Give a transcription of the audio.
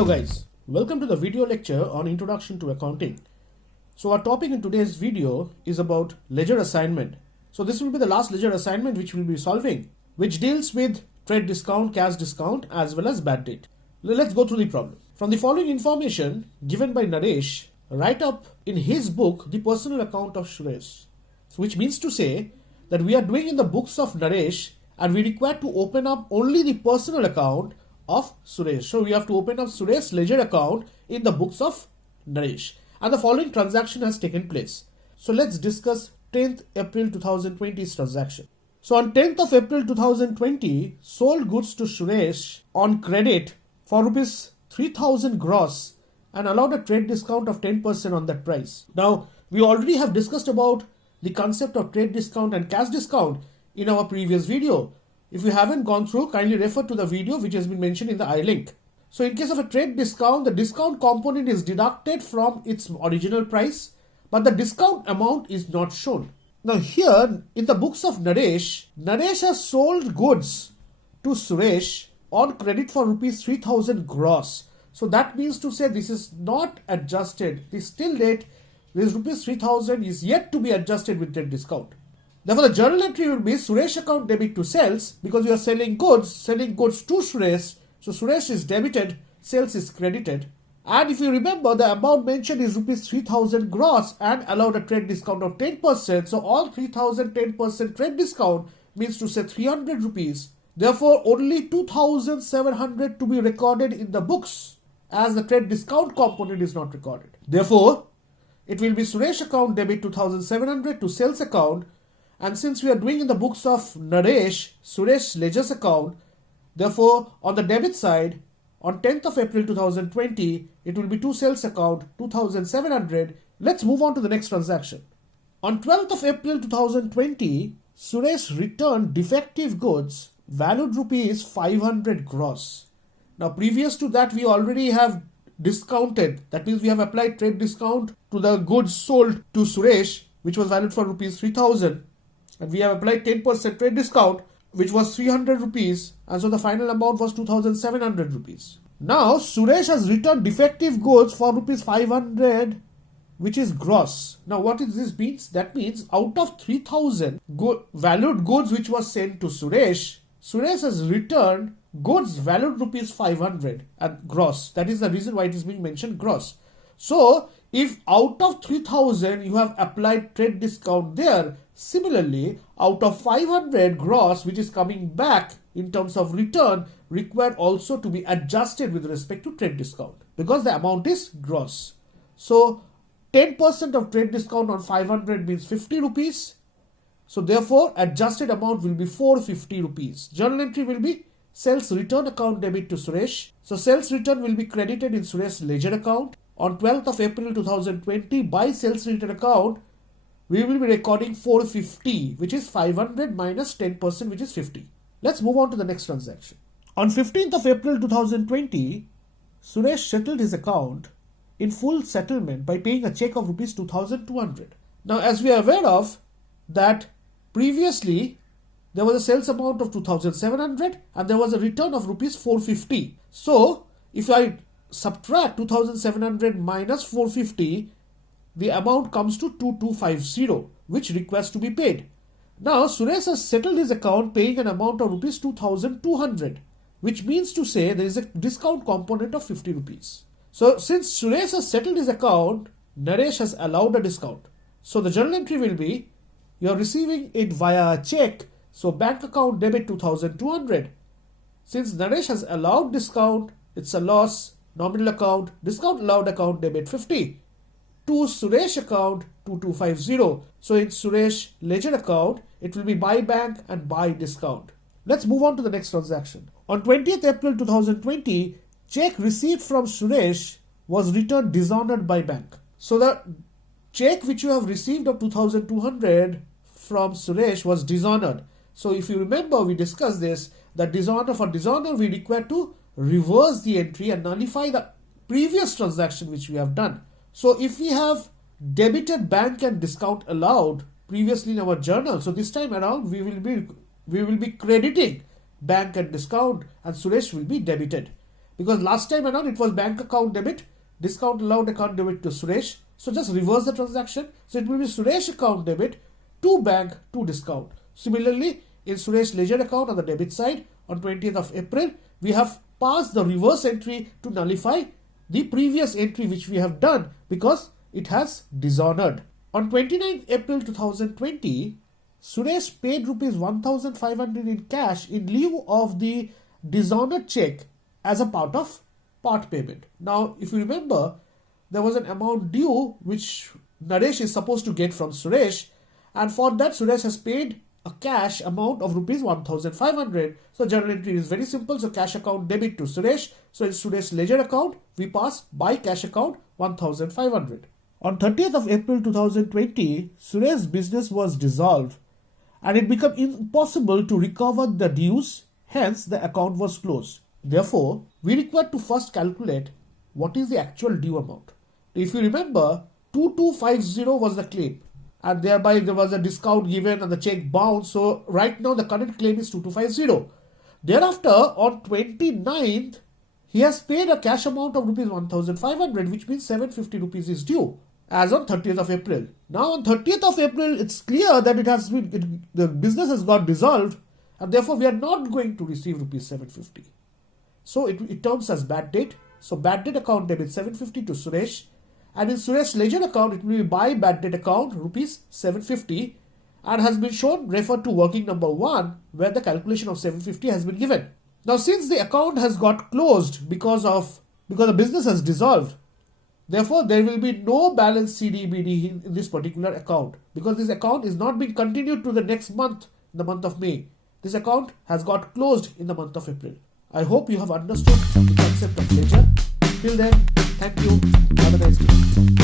Hello guys, welcome to the video lecture on Introduction to Accounting. So our topic in today's video is about ledger assignment. So this will be the last ledger assignment which we'll be solving, which deals with trade discount, cash discount as well as bad debt. Let's go through the problem. From the following information given by Naresh, write up in his book the personal account of Suresh. So which means to say that we are doing in the books of Naresh and we require to open up only the personal account of Suresh. So we have to open up Suresh's ledger account in the books of Naresh. And the following transaction has taken place. So let's discuss 10th April 2020's transaction. So on 10th of April 2020, sold goods to Suresh on credit for rupees 3000 gross and allowed a trade discount of 10% on that price. Now, we already have discussed about the concept of trade discount and cash discount in our previous video. If you haven't gone through, kindly refer to the video which has been mentioned in the I link. So in case of a trade discount, the discount component is deducted from its original price, but the discount amount is not shown. Now here in the books of Naresh, Naresh has sold goods to Suresh on credit for rupees 3000 gross. So that means to say this is not adjusted. This till date, this rupees 3000 is yet to be adjusted with trade discount. Therefore, the journal entry will be Suresh account debit to sales because you are selling goods to Suresh. So Suresh is debited, sales is credited. And if you remember, the amount mentioned is rupees 3000 gross and allowed a trade discount of 10%. So all 3000 10% trade discount means to say 300 rupees. Therefore, only 2700 to be recorded in the books as the trade discount component is not recorded. Therefore, it will be Suresh account debit 2700 to sales account. And since we are doing in the books of Naresh, Suresh ledger's account, therefore on the debit side, on 10th of April 2020, it will be to sales account 2700. Let's move on to the next transaction. On 12th of April 2020, Suresh returned defective goods valued rupees 500 gross. Now previous to that, we already have discounted. That means we have applied trade discount to the goods sold to Suresh, which was valued for rupees 3000. And we have applied 10% trade discount, which was 300 rupees. And so the final amount was 2700 rupees. Now, Suresh has returned defective goods for rupees 500, which is gross. Now, what does this mean? That means out of 3000 valued goods which was sent to Suresh, Suresh has returned goods valued rupees 500 at gross. That is the reason why it is being mentioned gross. So, if out of 3000 you have applied trade discount there, similarly, out of 500 gross which is coming back in terms of return required also to be adjusted with respect to trade discount because the amount is gross. So 10% of trade discount on 500 means 50 rupees. So therefore adjusted amount will be 450 rupees. Journal entry will be sales return account debit to Suresh. So sales return will be credited in Suresh's ledger account. On 12th of April 2020, by sales return account, we will be recording 450, which is 500 minus 10%, which is 50. Let's move on to the next transaction. On 15th of April 2020, Suresh settled his account in full settlement by paying a check of rupees 2200. Now, as we are aware of that previously, there was a sales amount of 2700 and there was a return of rupees 450. So, if I subtract 2700 minus 450, the amount comes to 2250, which requires to be paid. Now, Suresh has settled his account paying an amount of rupees 2200, which means to say there is a discount component of 50 rupees. So, since Suresh has settled his account, Naresh has allowed a discount. So, the journal entry will be, you are receiving it via a check, so bank account debit 2200. Since Naresh has allowed discount, it's a loss. Nominal account, discount allowed account debit 50. To Suresh account 2250. So in Suresh ledger account, it will be buy bank and buy discount. Let's move on to the next transaction. On 20th April 2020, check received from Suresh was returned dishonored by bank. So the check which you have received of 2200 from Suresh was dishonored. So if you remember, we discussed this, that for dishonor we require to reverse the entry and nullify the previous transaction which we have done. So if we have debited bank and discount allowed previously in our journal, so this time around we will be crediting bank and discount and Suresh will be debited. because last time around it was bank account debit, discount allowed account debit to Suresh. So just reverse the transaction. So it will be Suresh account debit to bank to discount. Similarly, in Suresh ledger account on the debit side, on 20th of April, we have passed the reverse entry to nullify the previous entry which we have done because it has dishonored. On 29th April 2020, Suresh paid rupees 1,500 in cash in lieu of the dishonored check as a part of part payment. Now, if you remember, there was an amount due which Naresh is supposed to get from Suresh, and for that Suresh has paid a cash amount of rupees 1,500. So journal entry is very simple. So cash account debit to Suresh. So in Suresh ledger account, we pass by cash account 1,500. On 30th of April 2020, Suresh's business was dissolved and it became impossible to recover the dues. Hence, the account was closed. Therefore, we required to first calculate what is the actual due amount. If you remember, 2250 was the claim, and thereby there was a discount given and the check bounced. So right now the current claim is 2250. Thereafter, on 29th, he has paid a cash amount of rupees 1,500, which means 750 rupees is due as on 30th of April. Now on 30th of April, it's clear that the business has got dissolved, and therefore we are not going to receive rupees 750. So it terms as bad debt. So bad debt account debit 750 to Suresh, and in Suresh ledger account it will be by bad debt account rupees 750, and has been shown referred to working number 1 where the calculation of 750 has been given. Now since the account has got closed because the business has dissolved, therefore there will be no balance CDBD in this particular account, because this account is not being continued to the next month, the month of May. This account has got closed in the month of April. I hope you have understood the concept of ledger. Till then, thank you. Have a nice day.